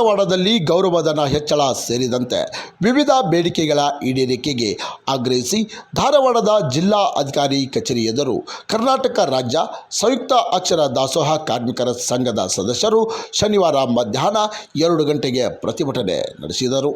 ಧಾರವಾಡದಲ್ಲಿ ಗೌರವಧನ ಹೆಚ್ಚಳ ಸೇರಿದಂತೆ ವಿವಿಧ ಬೇಡಿಕೆಗಳ ಈಡೇರಿಕೆಗೆ ಆಗ್ರಹಿಸಿ ಧಾರವಾಡದ ಜಿಲ್ಲಾ ಅಧಿಕಾರಿ ಕಚೇರಿ ಎದುರು ಕರ್ನಾಟಕ ರಾಜ್ಯ ಸಂಯುಕ್ತ ಅಕ್ಷರ ದಾಸೋಹ ಕಾರ್ಮಿಕರ ಸಂಘದ ಸದಸ್ಯರು ಶನಿವಾರ ಮಧ್ಯಾಹ್ನ 2 ಗಂಟೆಗೆ ಪ್ರತಿಭಟನೆ ನಡೆಸಿದರು.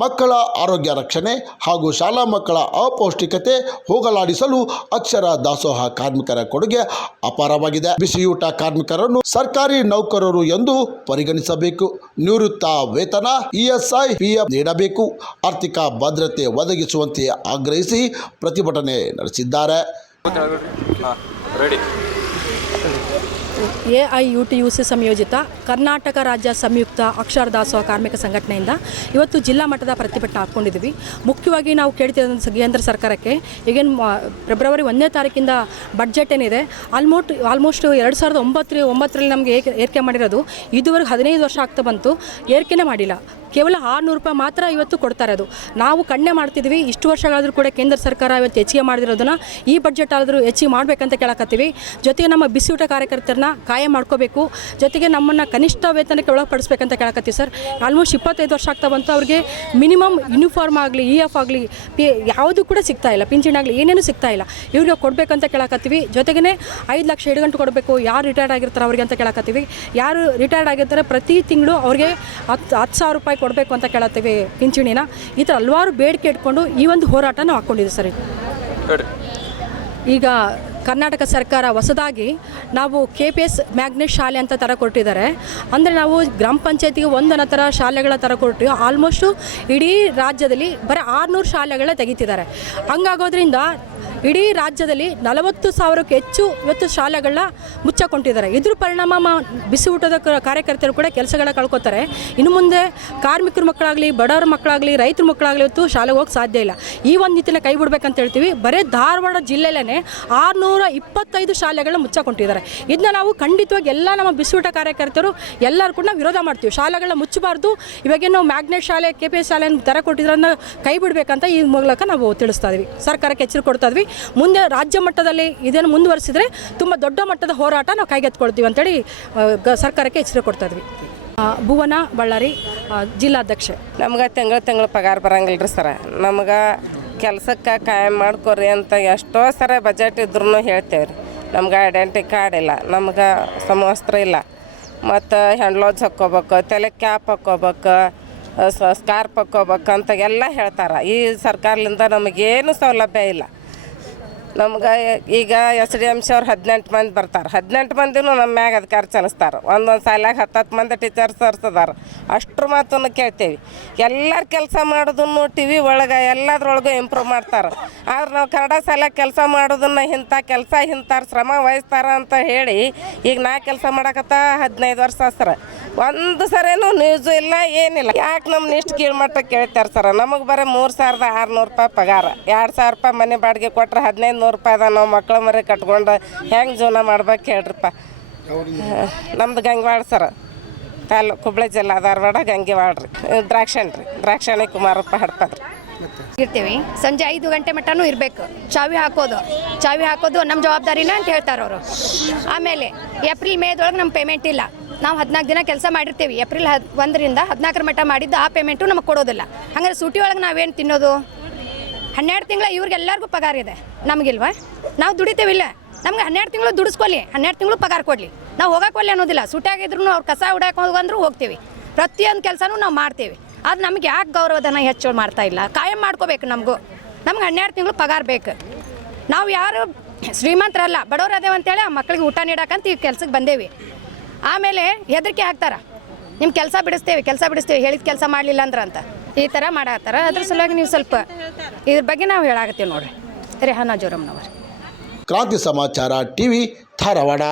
ಮಕ್ಕಳ ಆರೋಗ್ಯ ರಕ್ಷಣೆ ಹಾಗೂ ಶಾಲಾ ಮಕ್ಕಳ ಅಪೌಷ್ಟಿಕತೆ ಹೋಗಲಾಡಿಸಲು ಅಕ್ಷರ ದಾಸೋಹ ಕಾರ್ಮಿಕರ ಕೊಡುಗೆ ಅಪಾರವಾಗಿದೆ. ಬಿಸಿಯೂಟ ಕಾರ್ಮಿಕರನ್ನು ಸರ್ಕಾರಿ ನೌಕರರು ಎಂದು ಪರಿಗಣಿಸಬೇಕು. ನಿವೃತ್ತ ವೇತನ, ಇಎಸ್ಐ, ಪಿಎಫ್ ನೀಡಬೇಕು. ಆರ್ಥಿಕ ಭದ್ರತೆ ಒದಗಿಸುವಂತೆ ಆಗ್ರಹಿಸಿ ಪ್ರತಿಭಟನೆ ನಡೆಸಿದ್ದಾರೆ. AIUTUC ಸಂಯೋಜಿತ ಕರ್ನಾಟಕ ರಾಜ್ಯ ಸಂಯುಕ್ತ ಅಕ್ಷರ ದಾಸೋಹ ಕಾರ್ಮಿಕ ಸಂಘಟನೆಯಿಂದ ಇವತ್ತು ಜಿಲ್ಲಾ ಮಟ್ಟದ ಪ್ರತಿಭಟನೆ ಹಾಕ್ಕೊಂಡಿದ್ದೀವಿ. ಮುಖ್ಯವಾಗಿ ನಾವು ಕೇಳ್ತಿದ್ದ ಕೇಂದ್ರ ಸರ್ಕಾರಕ್ಕೆ ಈಗೇನು ಫೆಬ್ರವರಿ 1ನೇ ತಾರೀಕಿಂದ ಬಡ್ಜೆಟ್ ಏನಿದೆ ಆಲ್ಮೋಸ್ಟ್ 2009ರಲ್ಲಿ ನಮಗೆ ಏರಿಕೆ ಮಾಡಿರೋದು ಇದುವರೆಗೆ 15 ವರ್ಷ ಆಗ್ತಾ ಬಂತು, ಏರಿಕೆನೇ ಮಾಡಿಲ್ಲ. ಕೇವಲ 600 ರೂಪಾಯಿ ಮಾತ್ರ ಇವತ್ತು ಕೊಡ್ತಾ ಇರೋದು. ನಾವು ಕಣ್ಣೆ ಮಾಡ್ತಿದ್ವಿ. ಇಷ್ಟು ವರ್ಷಗಳಾದರೂ ಕೂಡ ಕೇಂದ್ರ ಸರ್ಕಾರ ಇವತ್ತು ಹೆಚ್ಚಿಗೆ ಮಾಡಿರೋದನ್ನು ಈ ಬಡ್ಜೆಟ್ ಆದರೂ ಹೆಚ್ಚಿಗೆ ಮಾಡಬೇಕಂತ ಕೇಳಕತ್ತೀವಿ. ಜೊತೆಗೆ ನಮ್ಮ ಬಿಸಿಯೂಟ ಕಾರ್ಯಕರ್ತರನ್ನ ಕಾಯಂ ಮಾಡ್ಕೋಬೇಕು. ಜೊತೆಗೆ ನಮ್ಮನ್ನು ಕನಿಷ್ಠ ವೇತನಕ್ಕೆ ಒಳಪಡಿಸ್ಬೇಕಂತ ಕೇಳಕತ್ತೀವಿ ಸರ್. ಆಲ್ಮೋಸ್ಟ್ 25 ವರ್ಷ ಆಗ್ತಾ ಬಂತು. ಅವ್ರಿಗೆ ಮಿನಿಮಮ್ ಯೂನಿಫಾರ್ಮ್ ಆಗಲಿ, EF ಆಗಲಿ, ಯಾವುದು ಕೂಡ ಸಿಗ್ತಾ ಇಲ್ಲ. ಪಿಂಚಣಿ ಆಗಲಿ ಏನೇನು ಸಿಗ್ತಾ ಇಲ್ಲ. ಇವ್ರಿಗೆ ಕೊಡಬೇಕಂತ ಕೇಳಕತ್ತೀವಿ. ಜೊತೆಗೇ 5 ಲಕ್ಷ ಹಿಡ್ಗಂಟು ಕೊಡಬೇಕು. ಯಾರು ರಿಟೈರ್ಡ್ ಆಗಿರ್ತಾರೆ ಅವ್ರಿಗೆ ಅಂತ ಕೇಳಕತ್ತೀವಿ. ಯಾರು ರಿಟೈರ್ಡ್ ಆಗಿರ್ತಾರೆ ಪ್ರತಿ ತಿಂಗಳು ಅವ್ರಿಗೆ 10,000 ರೂಪಾಯಿ ಕೊಡಬೇಕು ಅಂತ ಕೇಳತ್ತೀವಿ ಪಿಂಚಣಿನ. ಈ ಥರ ಹಲವಾರು ಬೇಡಿಕೆ ಇಟ್ಕೊಂಡು ಈ ಒಂದು ಹೋರಾಟ ನಾವು ಹಾಕ್ಕೊಂಡಿದ್ದೀವಿ ಸರ್. ಈಗ ಕರ್ನಾಟಕ ಸರ್ಕಾರ ಹೊಸದಾಗಿ ನಾವು KPS ಮ್ಯಾಗ್ನೆಟ್ ಶಾಲೆ ಅಂತ ಥರ ಕೊಟ್ಟಿದ್ದಾರೆ. ಅಂದರೆ ನಾವು ಗ್ರಾಮ ಪಂಚಾಯತಿಗೆ ಒಂದನ ಥರ ಶಾಲೆಗಳ ಥರ ಕೊಟ್ಟು ಆಲ್ಮೋಸ್ಟು ಇಡೀ ರಾಜ್ಯದಲ್ಲಿ ಬರೀ 600 ಶಾಲೆಗಳೇ ತೆಗಿತಿದ್ದಾರೆ. ಹಂಗಾಗೋದ್ರಿಂದ ಇಡೀ ರಾಜ್ಯದಲ್ಲಿ 40,000ಕ್ಕೂ ಹೆಚ್ಚು ಇವತ್ತು ಶಾಲೆಗಳನ್ನ ಮುಚ್ಚಕೊಂಡಿದ್ದಾರೆ. ಇದ್ರ ಪರಿಣಾಮ ಬಿಸಿ ಊಟದ ಕಾರ್ಯಕರ್ತರು ಕೂಡ ಕೆಲಸಗಳ ಕಳ್ಕೊತಾರೆ. ಇನ್ನು ಮುಂದೆ ಕಾರ್ಮಿಕರ ಮಕ್ಕಳಾಗಲಿ, ಬಡವರ ಮಕ್ಕಳಾಗಲಿ, ರೈತರ ಮಕ್ಕಳಾಗಲಿ ಇವತ್ತು ಶಾಲೆಗೆ ಹೋಗಕ್ಕೆ ಸಾಧ್ಯ ಇಲ್ಲ. ಈ ಒಂದು ನಿಟ್ಟಿನ ಕೈ ಬಿಡ್ಬೇಕಂತ ಹೇಳ್ತೀವಿ. ಬರೀ ಧಾರವಾಡ ಜಿಲ್ಲೆಯಲ್ಲೇ 625 ಶಾಲೆಗಳನ್ನ ಮುಚ್ಚಕೊಂಡಿದ್ದಾರೆ. ಇದನ್ನ ನಾವು ಖಂಡಿತವಾಗಿ ಎಲ್ಲ ನಮ್ಮ ಬಿಸಿಯೂಟ ಕಾರ್ಯಕರ್ತರು ಎಲ್ಲರೂ ಕೂಡ ವಿರೋಧ ಮಾಡ್ತೀವಿ. ಶಾಲೆಗಳನ್ನ ಮುಚ್ಚಬಾರ್ದು. ಇವಾಗೇನು ಮ್ಯಾಗ್ನೆಟ್ ಶಾಲೆ, KPS ಶಾಲೆ ಥರ ಕೊಟ್ಟಿದ್ರನ್ನ ಕೈ ಬಿಡಬೇಕಂತ ಈ ಮೂಲಕ ನಾವು ತಿಳಿಸ್ತಾ ಇದ್ವಿ. ಸರ್ಕಾರಕ್ಕೆ ಎಚ್ಚರಿಕೆ ಕೊಡ್ತಾ ಇದ್ವಿ. ಮುಂದೆ ರಾಜ್ಯ ಮಟ್ಟದಲ್ಲಿ ಇದನ್ನು ಮುಂದುವರಿಸಿದರೆ ತುಂಬ ದೊಡ್ಡ ಮಟ್ಟದ ಹೋರಾಟ ನಾವು ಕೈಗೆತ್ತಿಕೊಳ್ತೀವಿ ಅಂತೇಳಿ ಸರ್ಕಾರಕ್ಕೆ ಎಚ್ಚರಿಕೆ ಕೊಡ್ತಾ ಇದ್ವಿ. ಭುವನ ಬಳ್ಳಾರಿ, ಜಿಲ್ಲಾಧ್ಯಕ್ಷೆ. ನಮ್ಗೆ ತಿಂಗಳು ಪಗಾರ ಬರಂಗಿಲ್ಲ ರೀ ಸರ. ನಮ್ಗೆ ಕೆಲಸಕ್ಕೆ ಕಾಯಂ ಮಾಡ್ಕೊರಿ ಅಂತ ಎಷ್ಟೋ ಸರ ಬಜೆಟ್ ಇದ್ರೂ ಹೇಳ್ತೇವೆ ರೀ. ನಮ್ಗೆ ಐಡೆಂಟಿ ಕಾರ್ಡ್ ಇಲ್ಲ, ನಮ್ಗೆ ಸಮವಸ್ತ್ರ ಇಲ್ಲ, ಮತ್ತು ಹ್ಯಾಂಡ್ಲೋಜ್ ಹಾಕ್ಕೋಬೇಕು, ತಲೆ ಕ್ಯಾಪ್ ಹಾಕ್ಕೋಬೇಕು, ಸ್ಕಾರ್ಪ್ ಹಾಕ್ಕೋಬೇಕು ಅಂತ ಎಲ್ಲ ಹೇಳ್ತಾರೆ. ಈ ಸರ್ಕಾರದಿಂದ ನಮಗೇನು ಸೌಲಭ್ಯ ಇಲ್ಲ. ನಮ್ಗೆ ಈಗ SDMC ಅವ್ರು 18 ಮಂದಿ ಬರ್ತಾರೆ. 18 ಮಂದಿನೂ ನಮ್ಮ ಮ್ಯಾಗ ಅಧಿಕಾರ ಚಲಿಸ್ತಾರೆ. ಒಂದೊಂದು ಸಾಲಾಗ 10 ಮಂದಿ ಟೀಚರ್ಸ್ ಅದಾರ. ಅಷ್ಟ್ರ ಮಾತನ್ನು ಕೇಳ್ತೇವೆ. ಎಲ್ಲರ ಕೆಲಸ ಮಾಡೋದನ್ನು TV ಒಳಗೆ ಎಲ್ಲದ್ರೊಳಗೂ ಇಂಪ್ರೂವ್ ಮಾಡ್ತಾರೆ. ಆದ್ರೆ ನಾವು ಕನ್ನಡ ಶಾಲ್ಯಾಗ ಕೆಲಸ ಮಾಡೋದನ್ನು ಇಂಥಾರು ಶ್ರಮ ವಹಿಸ್ತಾರೆ ಅಂತ ಹೇಳಿ ಈಗ ನಾ ಕೆಲಸ ಮಾಡಕತ್ತ 15 ವರ್ಷ ಸರ. ಒಂದು ಸರೇನು ನ್ಯೂಸು ಇಲ್ಲ, ಏನಿಲ್ಲ. ಯಾಕೆ ನಮ್ಮನ್ನ ಇಷ್ಟು ಕೀಳ್ಮಟ್ಟಕ್ಕೆ ಕೇಳ್ತಾರೆ ಸರ? ನಮಗೆ ಬರೀ 3,600 ರೂಪಾಯಿ ಪಗಾರ, 2,000 ರೂಪಾಯಿ ಮನೆ ಬಾಡಿಗೆ ಕೊಟ್ಟರೆ 1,500 ರೂಪಾಯಿ ಅದ. ನಾವು ಮಕ್ಕಳ ಮರಿ ಕಟ್ಕೊಂಡು ಹೆಂಗೆ ಜೀವನ ಮಾಡ್ಬೇಕು ಹೇಳ್ರಿಪ್ಪ. ನಮ್ದು ಗಂಗವಾಡ ಸರ, ತಾಲೂಕು ಹುಬ್ಬಳ್ಳಿ ಜಿಲ್ಲಾ, ಧಾರವಾಡ, ಗಂಗೆವಾಡ ರೀ. ದ್ರಾಕ್ಷಾಣಿ ಕುಮಾರಪ್ಪ ಹಡ್ಪದ್ರಿ. ಇರ್ತೀವಿ. ಸಂಜೆ 5 ಗಂಟೆ ಮಟ್ಟನೂ ಇರಬೇಕು. ಚಾವಿ ಹಾಕೋದು ನಮ್ಮ ಜವಾಬ್ದಾರಿನ ಅಂತ ಹೇಳ್ತಾರೆ ಅವರು. ಆಮೇಲೆ ಏಪ್ರಿಲ್ ಮೇದೊಳಗೆ ನಮ್ಮ ಪೇಮೆಂಟ್ ಇಲ್ಲ. ನಾವು 14 ದಿನ ಕೆಲಸ ಮಾಡಿರ್ತೀವಿ. ಏಪ್ರಿಲ್ 1ರಿಂದ 14 ಮಟ್ಟ ಮಾಡಿದ್ದು ಆ ಪೇಮೆಂಟು ನಮಗೆ ಕೊಡೋದಿಲ್ಲ. ಹಾಗಾದ್ರೆ ಸೂಟಿ ಒಳಗೆ ನಾವೇನು ತಿನ್ನೋದು? 12 ತಿಂಗಳ ಇವ್ರಿಗೆಲ್ಲರಿಗೂ ಪಗಾರ ಇದೆ, ನಮಗಿಲ್ವಾ? ನಾವು ದುಡಿತೇವಿಲ್ಲ, ನಮ್ಗೆ 12 ತಿಂಗಳು ದುಡಿಸ್ಕೊಲಿ, 12 ತಿಂಗಳು ಪಗಾರ ಕೊಡಲಿ. ನಾವು ಹೋಗೋಕ್ಕೊಲ್ಲಿ ಅನ್ನೋದಿಲ್ಲ. ಸೂಟಿಯಾಗಿದ್ರು ಅವ್ರು ಕಸ ಹುಡಾಕ್ ಹೋಗಂದ್ರು ಹೋಗ್ತೀವಿ, ಪ್ರತಿಯೊಂದು ಕೆಲಸನೂ ನಾವು ಮಾಡ್ತೀವಿ. ಅದು ನಮ್ಗೆ ಯಾಕೆ ಗೌರವಧನ ಹೆಚ್ಚು ಮಾಡ್ತಾ ಇಲ್ಲ? ಕಾಯಂ ಮಾಡ್ಕೋಬೇಕು. ನಮಗೂ ನಮ್ಗೆ 12 ತಿಂಗಳು ಪಗಾರ ಬೇಕು. ನಾವು ಯಾರು ಶ್ರೀಮಂತರಲ್ಲ, ಬಡವ್ರು ಅದೇವು ಅಂತೇಳಿ ಆ ಮಕ್ಕಳಿಗೆ ಊಟ ನೀಡಕ್ಕಂತ ಈ ಕೆಲ್ಸಕ್ಕೆ ಬಂದೇವಿ. ಆಮೇಲೆ ಹೆದರಿಕೆ ಹಾಕ್ತಾರೆ, ನಿಮ್ಮ ಕೆಲಸ ಬಿಡಿಸ್ತೇವೆ ಹೇಳಿದ ಕೆಲಸ ಮಾಡಲಿಲ್ಲ ಅಂದ್ರೆ ಅಂತ ಈ ಥರ ಮಾಡತ್ತಾರ. ಅದ್ರ ಸಲುವಾಗಿ ನೀವು ಸ್ವಲ್ಪ ಇದ್ರ ಬಗ್ಗೆ ನಾವು ಹೇಳಾಕತ್ತೀವಿ ನೋಡಿರಿ. ರೇಹಾನಾ ಜೋರಮ್ನವರು, ಕ್ರಾಂತಿ ಸಮಾಚಾರ ಟಿವಿ, ಧಾರವಾಡ.